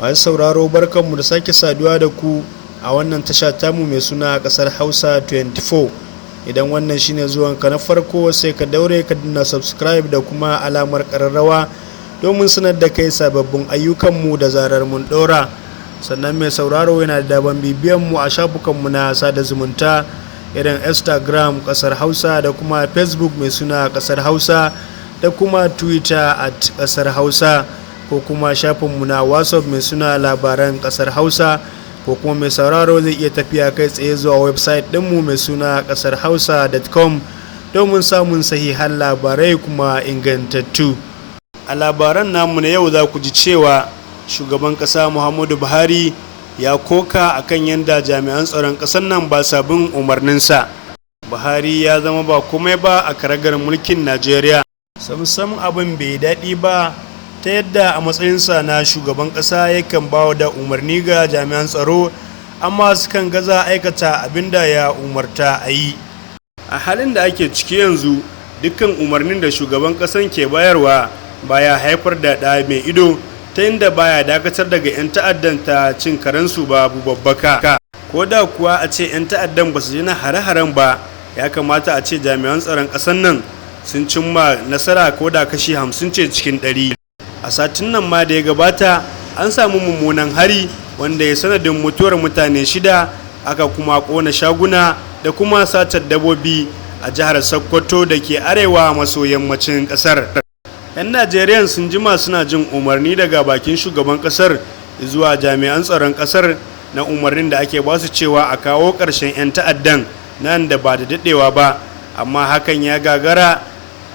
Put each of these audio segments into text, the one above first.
Masu sauraro barkanmu da sake saduwa da ku a wannan tasha tamu mai suna kasar Hausa 24. Idan wannan shine zuwanka na farko sai ka daure ka dinna subscribe da kuma alamar kararrawa domin sanar da kai sababbin ayyukanmu da zarar mun ɗora. Sannan mai sauraro yana da daban bibiyanmu a shafukanmu na sada zumunta irin Instagram kasar Hausa da kuma Facebook mai suna kasar Hausa da kuma Twitter @kasar Hausa, ko kuma shafinmu na WhatsApp mai suna labaran kasar Hausa, ko kuma mai sauraro zai iya tafiya kai tsaye zuwa website ɗinmu mai suna kasarhausa.com domin samun sahihan labarai kuma ingantattu. A labaran namu na yau za ku ji cewa shugaban ƙasa Muhammadu Buhari ya koka akan yadda jami'an tsaron ƙasar nan ba sabin umarninsa. Buhari ya zama ba komai ba a karagar mulkin Najeriya. Samsam abin bai daɗi ba ta yadda a matsayinsa na shugaban ƙasa yakan ba da umarni ga jami'an tsaro amma sukan gaza aikata abin da ya umarta a yi. A halin da ake ciki yanzu dukkan umarnin da shugaban ƙasan ke bayarwa baya haifar da ɗa mai ido, ta yadda baya dakatar daga 'yan ta'addan ta cin karensu babu babbaka. Ko da kuwa a ce 'yan ta'addan ba su ji na hare-haren ba, ya kamata a ce jami'an tsaron ƙasan nan sun cimma nasara ko da kashi 50 ce cikin 100. A satin nan ma da ya gabata an samu mummunan hari wanda ya sanadin mutuwar mutane 6, aka kuma kona shaguna da kuma satar dabobi a jihar Sokoto da ke arewa maso yammacin kasar. 'Yan Najeriya sun jima suna jin umarni daga bakin shugaban kasar zuwa jami'an tsaron kasar na umarnin da ake basu cewa a kawo ƙarshen 'yan ta'addan nan da ba da daɗewa ba, amma hakan ya gagara,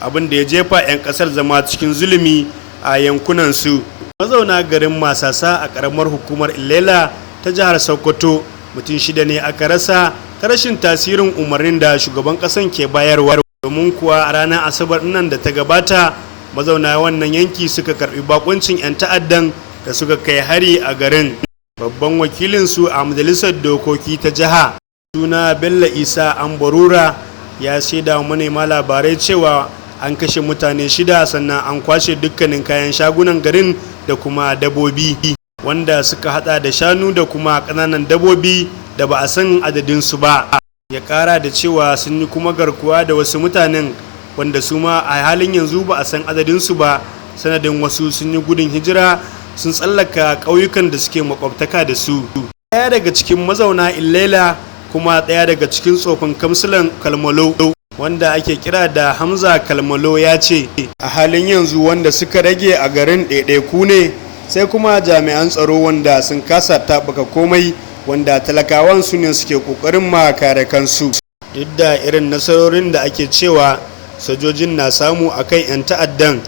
abin da ya jefa 'yan kasar zama cikin zulumi a yankunansu. Mazauna garin Masasa a ƙaramar hukumar Ilela ta jihar Sokoto mutum 6 ne aka rasa ta rashin tasirin umarnin da shugaban ƙasan ke bayarwa. Domin kuwa a ranar Asabar nan da ta gabata mazauna wannan yanki suka karɓi bakuncin 'yan ta'addan da suka kai hari a garin. Babban wakilinsu a majalisar dokoki ta jiha suna Bello Isa Ambarura ya shaida wa manema labarai cewa an kashe mutane 6 sannan an kwashe dukkanin kayan shagunan garin da kuma dabobi wanda suka hada da shanu da kuma kananan dabobi da ba a san adadinsu ba. Ya kara da cewa sun yi kuma garkuwa da wasu mutanen wanda su ma a halin yanzu ba a san adadinsu ba, sanadin wasu sun yi gudun hijira sun tsallaka ƙauyukan da suke makwabtaka da su. Ɗaya daga cikin mazauna Ilela kuma ɗaya daga cikin tsofin kamsilan Kalmalo wanda ake kira da Hamza Kalmalo ya ce a halin yanzu wanda suka rage a garin ɗaiɗaiku ne, sai kuma jami'an tsaro wanda sun kasa taɓuka komai, wanda talakawan su ne suke ƙoƙarin ma kare kansu. Duk da irin nasarorin da ake cewa sojojin na samu a kan 'yan ta'addan,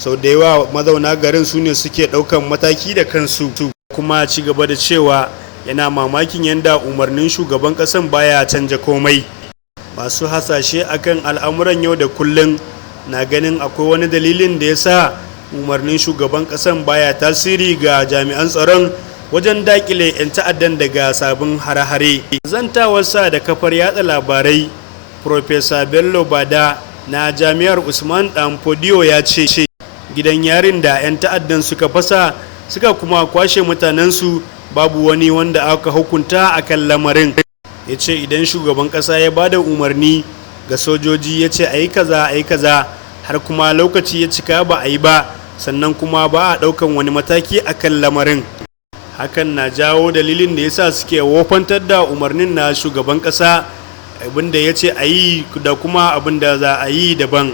sau da yawa mazauna garin su ne suke ɗaukan mataki da kansu, kuma ci gaba da cewa yana mamakin yadda umarnin shugaban ƙasan baya canja komai. Masu hasashe akan al'amuran yau da kullum na ganin akwai wani dalilin da ya sa umarnin shugaban ƙasan baya tasiri ga jami'an tsaron wajen dakile 'yan ta'addan daga sabon hare-hare. Zantawarsa da kafar yada labarai, Profesa Bello Bada na jami'ar Usman Danfodiyo ya ce gidan yarin da 'yan ta'addan suka fasa suka kuma kwashe mutanensu babu wani wanda aka hukunta akan lamarin. Ya ce idan shugaban ƙasa ya bada umarni ga sojoji ya ce a yi kaza har kuma lokaci ya cika ba a yi ba, sannan kuma ba a ɗaukan wani mataki akan lamarin, hakan na jawo dalilin da yasa suke wofantar da umarnin na shugaban ƙasa, abin da ya ce a yi da kuma abin da za a yi daban.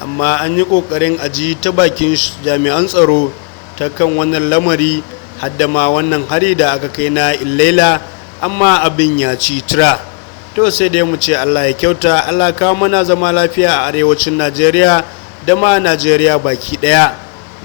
Amma an yi ƙoƙarin aji ta bakin jami'an tsaro ta kan wannan lamari, hadda ma wannan hari da aka kai na Ilela, amma abin ya ci tura. To sai dai mu ce Allah ya kyauta, Allah kawo mana zama lafiya a arewacin Najeriya da ma Najeriya baki daya.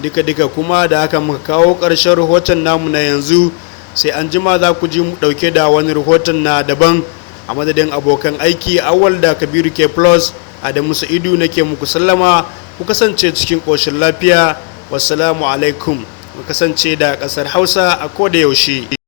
Duka kuma da haka muka kawo ƙarshen rahoton namu na yanzu, sai an jima za ku ji mu ɗauke da wani rahoton na daban. A madadin abokan aiki Awal da Kabiru K Plus, Adamu Sa'idu nake muku sallama, ku kasance cikin ƙoshin lafiya. Wassalamu alaikum. Mu kasance da ƙasar Hausa a koda yaushe.